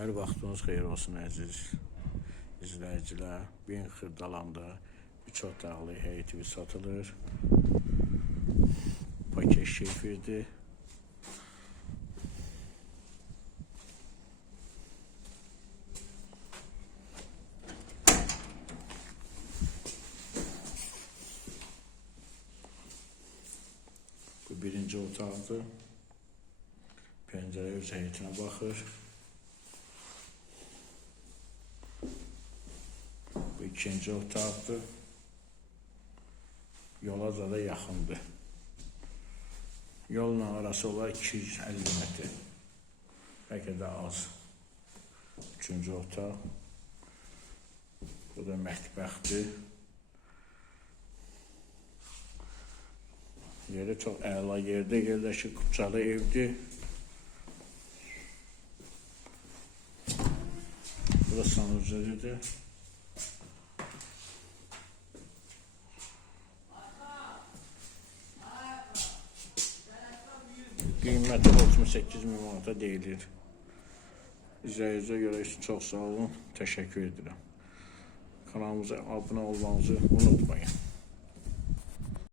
Hər vaxtınız xeyir olsun əziz izləyicilər. Bin Xırdalanda 3 otaqlı həyət evi satılır. Paket şeifirdir. Bu birinci otaqdır. Pəncərə öz həyətinə baxır. Bu ikinci otaqdır. Yola da yaxındır. Yolla arası olar 250 metr. Bəlkə də az. Üçüncü otaq. Bu da mətbəxdir. Yeri çox əla yerdə yerləşir, ucalı evdir. Bu da sanucudur. Qiyməti 38 min manata deyilir. İzləyicə görə çox sağ olun, təşəkkür edirəm. Kanalımıza abunə olmanızı unutmayın.